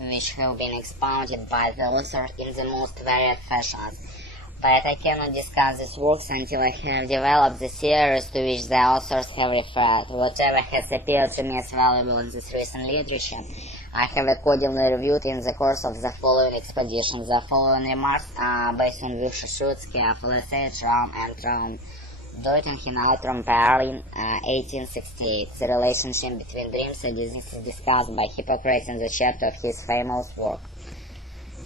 which have been expounded by the author in the most varied fashions. But I cannot discuss these works until I have developed the theories to which the authors have referred. Whatever has appeared to me as valuable in this recent literature, I have accordingly reviewed in the course of the following expedition. The following remarks are based on Wilshire Schutz, careful essay, Traum and Traum. Deutung hinein Berlin, 1868. The relationship between dreams and disease is discussed by Hippocrates in the chapter of his famous work.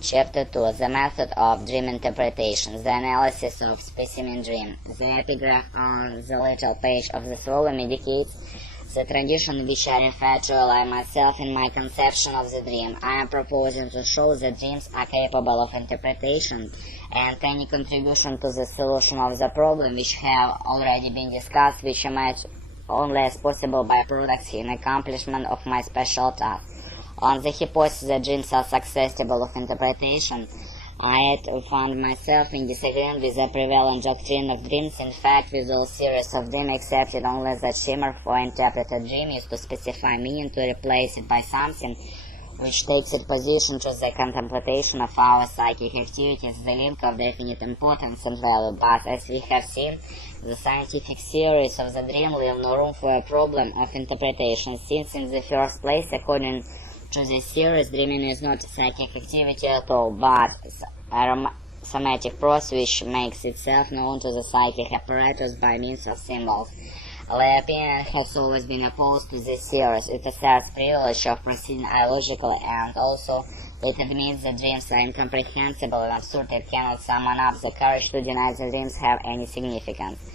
Chapter 2. The method of dream interpretation. The analysis of specimen dream. The epigraph on the little page of the volume indicates the tradition which I refer to ally myself in my conception of the dream. I am proposing to show that dreams are capable of interpretation, and any contribution to the solution of the problem which have already been discussed, which emerge only as possible byproducts in accomplishment of my special task. On the hypothesis that dreams are susceptible of interpretation, I had found myself in disagreement with the prevalent doctrine of dreams. In fact, with all series of dreams accepted only that shimmer for interpreted dream is to specify meaning, to replace it by something which takes its position to the contemplation of our psychic activities, the link of definite importance and value. But as we have seen, the scientific theories of the dream leave no room for a problem of interpretation, since in the first place, according to this theories, dreaming is not a psychic activity at all, but a somatic process which makes itself known to the psychic apparatus by means of symbols. Leopian has always been opposed to these theories. It asserts privilege of proceeding illogically, and also it admits that dreams are incomprehensible and absurd. It cannot summon up the courage to deny that dreams have any significance.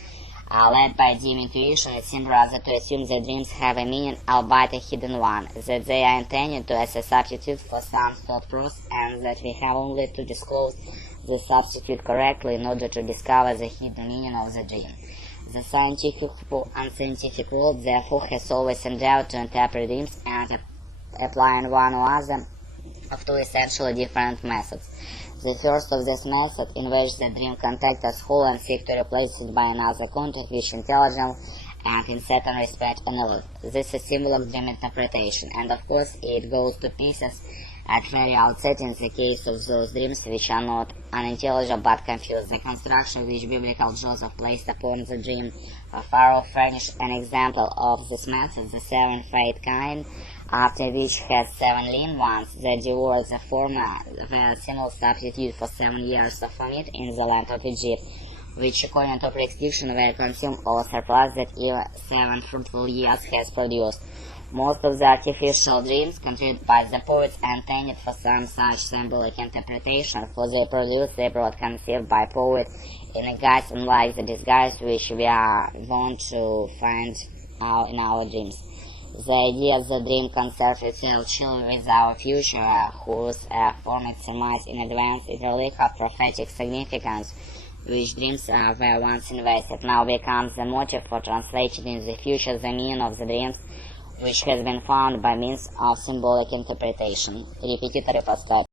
Led by dim intuition, it seems rather to assume that dreams have a meaning, albeit a hidden one, that they are intended to as a substitute for some thought process, and that we have only to disclose the substitute correctly in order to discover the hidden meaning of the dream. The scientific unscientific world, therefore, has always endeavored to interpret dreams and applying one or other of two essentially different methods. The first of this method, in which the dream contact us whole and seek to replace it by another contact which intelligent and in certain respect analog. This is symbol of dream interpretation, and of course it goes to pieces at very outset in the case of those dreams which are not unintelligible but confused. The construction which biblical Joseph placed upon the dream of Pharaoh furnished an example of this method, the seven-fayed kind, after which has 7 lean ones that devoured the former, the single substitute for 7 years of meat in the land of Egypt, which according to prediction were consumed or surplus that 7 fruitful years has produced. Most of the artificial dreams contributed by the poets are intended for some such symbolic interpretation, for they produce they brought conceived by poets in a guise unlike the disguise which we are wont to find in our dreams. The idea of the dream concerns itself chill with our future, whose formed surmise in advance is really of prophetic significance, which dreams were once invested, now becomes the motive for translating in the future the meaning of the dreams, which has been found by means of symbolic interpretation. Репетиторы по Скайпу.